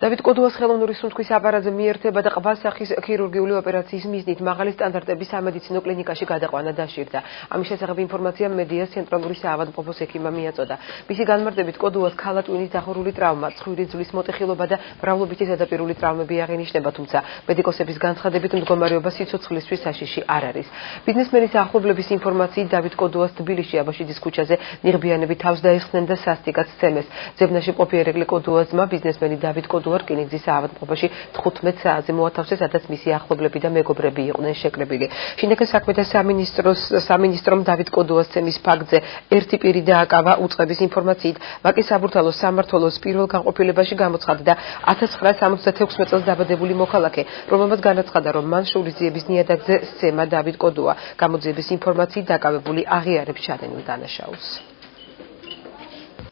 დავით კოდუას ხელოვნური სუნთქვის აპარატზე მიერთება და ყბასახის ქირურგიული ოპერაციის მიზნით მაღალი სტანდარტების სამედიცინო კლინიკაში გადაყვანა დასჭირდა. ამის შესახებ ინფორმაცია მედიას ცენტრალური საავადმყოფოს ექიმმა მიაწოდა. მისი განმარტებით კოდუას ქალა-ტვინის დახურული ტრავმა, ცხვირი ძვლის მოტეხილობა და მრავლობითი ზედაპირული ტრავმები აღინიშნება, თუმცა მედიკოსების განცხადებით მდგომარეობა სიცოცხლისთვის საშიში არ არის. ბიზნესმენის ახლობლების ინფორმაციით დავით კოდუას თბილისში აბაშიძის ქუჩაზე ნიღბიანები თავს დაიხსნენ და სასტიკად სცემეს. ძებნაში მყოფი ერეკლე კოდუას ძმა ბიზნესმენი დავით კოდუა რკინიგზის საავადმყოფოში 15 საათზე მოათავსეს, სადაც მისი ახლობლები და მეგობრები იყვნენ შეკრებილი. შინაგან საქმეთა სამინისტრომ დავით კოდუას ცემის ფაქტზე ერთი პირი დააკავა. უწყების ინფორმაციით ვაკის საბურთალოს სამმართველოს პირველ განყოფილებაში გამოცხადდა და 1976 წელს დაბადებული მოქალაქე, რომელმაც განაცხადა, რომ მან შურისძიების ნიადაგზე სცემა დავით კოდუა. გამოძიების ინფორმაციით დაკავებული აღიარებს ჩადენილ დანაშაულს.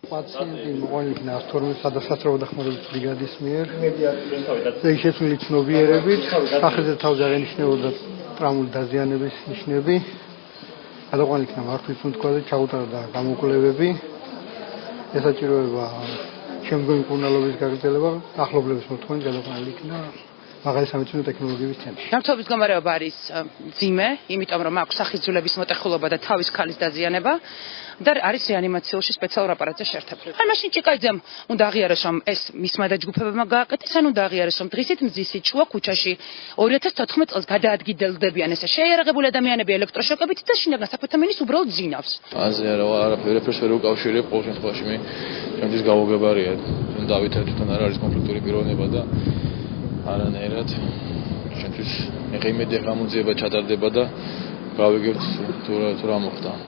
Პაციენტი მოყოლიქნა 12 სადასასწრაფო დახმარების ბრიგადის მიერ შეცვლილი ცნობიერებით სახეზე თავზე აღენიშნებოდა ტრავმული დაზიანების ნიშნები. გადაყვანილ მართვის სუნთქვაზე ჩაუტარდა გამოკვლევები. ესაჭიროება შემდგომი მკურნალობის გაგრძელება, ახლობლების მოთხოვნით გადაყვანილი იქნა მაღალი სამედიცინო ტექნოლოგიების ცენტრში. ჯანმრთელობის მდგომარეობა არის მძიმე, იმიტომ რომ აქვს სახისძულების მოტეხილობა და თავის ქალის დაზიანება და არის რეანიმაციაში სპეციალურ აპარატზე შერთებული. ან მაშინ ჭიკაიძემ უნდა აღიაროს, რომ ეს მისმა დაჯგუფებებმა გააკეთეს, ან უნდა აღიაროს, რომ დღისით მზისით შუა ქუჩაში 2014 წელს გადაადგილდებიან ესე შეიარაღებული ადამიანები ელექტროშოკებით და შინაგან საქმეთა მინისტრს უბრალოდ ძინავს. აზე არაფერს ვერ უკავშირებ, ყოველ შემთხვევაში მე ჩემთვის გავუგებარია, დავითთან თვითონ არ არის კონფლიქტური პიროვნება და არანაირად ჩემთვის ეხა იმედია გამოძიება ჩატარდება და გავიგებთ თუ რა მოხდა.